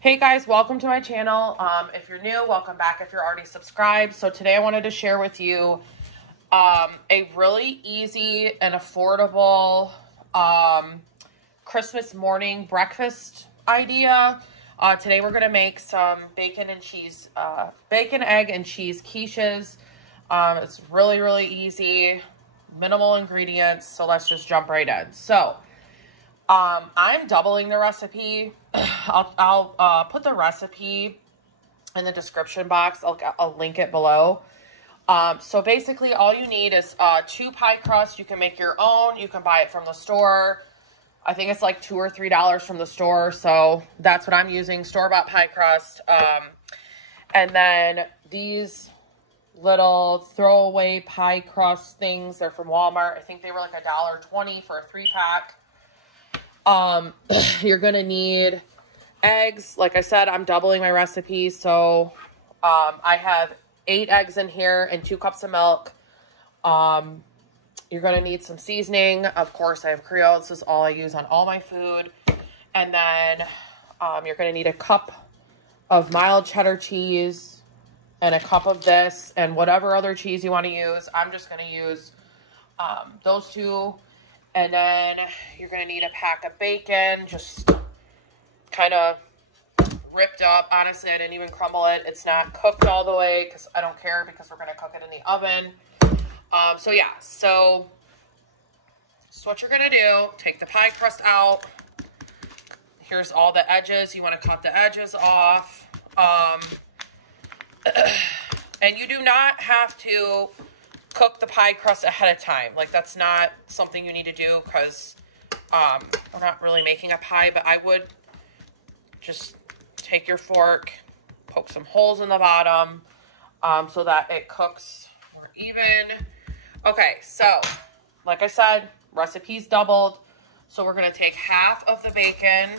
Hey guys, welcome to my channel. If you're new, welcome back if you're already subscribed. So today I wanted to share with you a really easy and affordable Christmas morning breakfast idea. Today we're going to make some bacon, egg, and cheese quiches. It's really easy, minimal ingredients, so let's just jump right in. So I'm doubling the recipe. I'll put the recipe in the description box. I'll link it below. So basically all you need is 2 pie crusts. You can make your own. You can buy it from the store. I think it's like $2 or $3 from the store. So that's what I'm using, store-bought pie crust. And then these little throwaway pie crust things, they're from Walmart. I think they were like $1.20 for a 3-pack. You're going to need eggs. Like I said, I'm doubling my recipe. So, I have 8 eggs in here and 2 cups of milk. You're going to need some seasoning. Of course, I have Creole. This is all I use on all my food. And then, you're going to need a cup of mild cheddar cheese and a cup of this and whatever other cheese you want to use. I'm just going to use, those 2. And then you're going to need a pack of bacon, just kind of ripped up. Honestly, I didn't even crumble it. It's not cooked all the way because I don't care because we're going to cook it in the oven. So yeah, so what you're going to do, take the pie crust out. Here's all the edges. You want to cut the edges off. And you do not have to cook the pie crust ahead of time. Like, that's not something you need to do because we're not really making a pie, but I would just take your fork, poke some holes in the bottom so that it cooks more even. Okay, so like I said, recipe's doubled. So we're going to take half of the bacon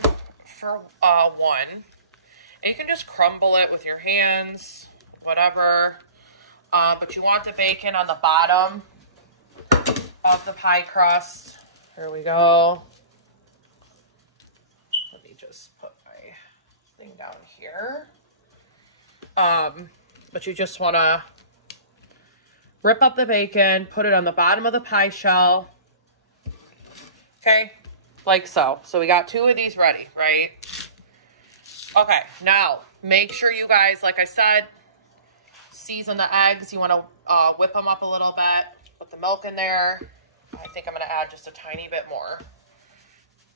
for 1. And you can just crumble it with your hands, whatever. But you want the bacon on the bottom of the pie crust. Here we go. Let me just put my thing down here. But you just want to rip up the bacon, put it on the bottom of the pie shell. Okay, like so. So we got 2 of these ready, right? Okay, now make sure you guys, like I said, season the eggs. You want to whip them up a little bit. Put the milk in there. I think I'm going to add just a tiny bit more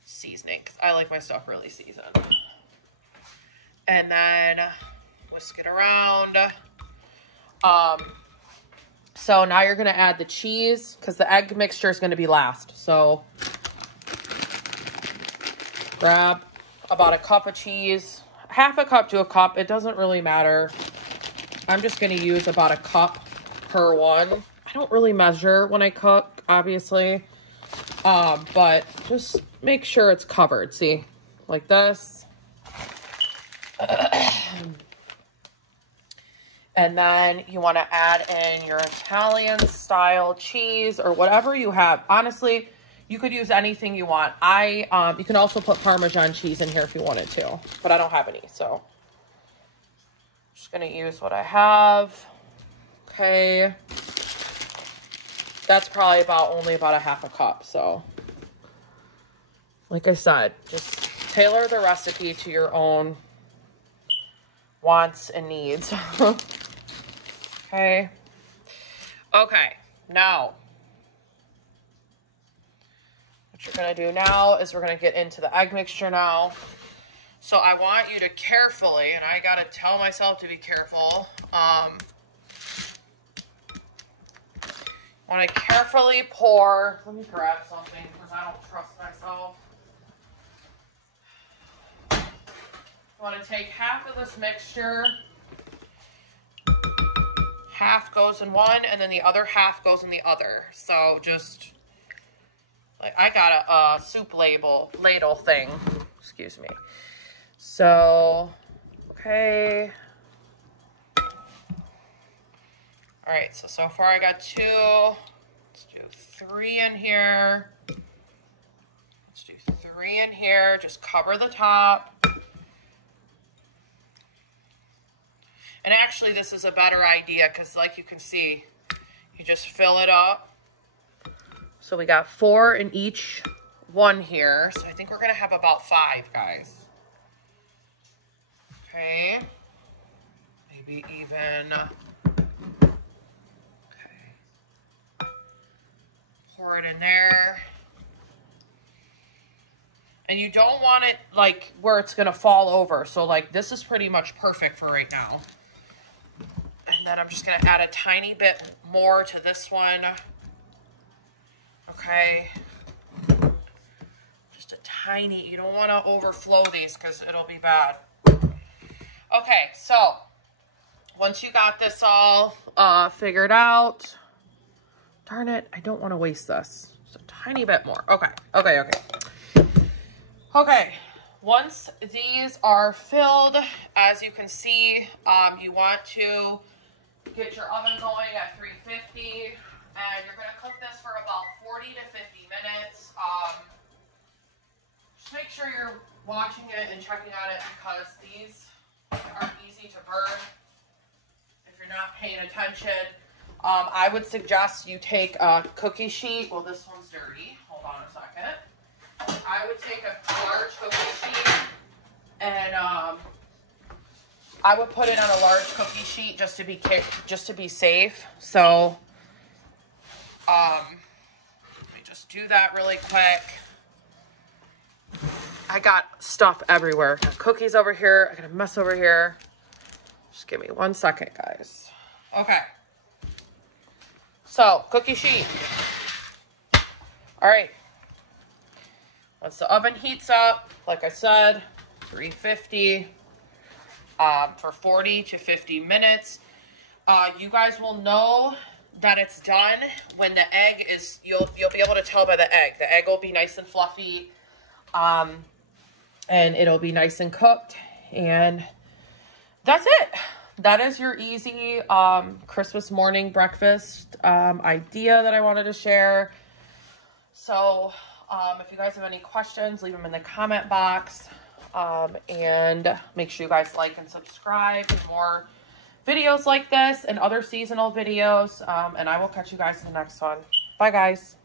seasoning because I like my stuff really seasoned. And then whisk it around. So now you're going to add the cheese because the egg mixture is going to be last. So grab about a cup of cheese. Half a cup to a cup. It doesn't really matter. I'm just going to use about a cup per one. I don't really measure when I cook, obviously. But just make sure it's covered. See? Like this. And then you want to add in your Italian style cheese or whatever you have. Honestly, you could use anything you want. You can also put Parmesan cheese in here if you wanted to. But I don't have any, so just going to use what I have. Okay. That's probably only about a half a cup. So, like I said, just tailor the recipe to your own wants and needs. Okay. Okay. Now, what you're going to do now is we're going to get into the egg mixture now. So I want you to carefully, and I got to tell myself to be careful, want to carefully pour. Let me grab something because I don't trust myself. You want to take half of this mixture. Half goes in one, and then the other half goes in the other. So just, like, I got a soup ladle thing. Excuse me. So, okay. All right, so far I got 2. Let's do 3 in here. Let's do 3 in here. Just cover the top. actually, this is a better idea because like you can see, you just fill it up. So we got 4 in each one here. So I think we're going to have about 5, guys. Okay. Maybe even... Okay. Pour it in there. And you don't want it like where it's going to fall over. So like this is pretty much perfect for right now. And then I'm just going to add a tiny bit more to this one. Okay. Just a tiny, you don't want to overflow these because it'll be bad. Okay, so once you got this all figured out, darn it, I don't want to waste this. Just a tiny bit more. Okay, okay, okay. Okay, once these are filled, as you can see, you want to get your oven going at 350, and you're going to cook this for about 40 to 50 minutes. Just make sure you're watching it and checking on it because these are easy to burn if you're not paying attention. I would suggest you take a cookie sheet. Well, this one's dirty. Hold on a second. I would take a large cookie sheet and I would put it on a large cookie sheet just to be safe. So let me just do that really quick. I got stuff everywhere. I got cookies over here. I got a mess over here. Just give me 1 second, guys. Okay. So, cookie sheet. All right. Once the oven heats up, like I said, 350 for 40 to 50 minutes. You guys will know that it's done when the egg is, you'll be able to tell by the egg. The egg will be nice and fluffy, and it'll be nice and cooked, and that's it. That is your easy Christmas morning breakfast idea that I wanted to share. So if you guys have any questions, leave them in the comment box, and make sure you guys like and subscribe for more videos like this and other seasonal videos, and I will catch you guys in the next one. Bye, guys.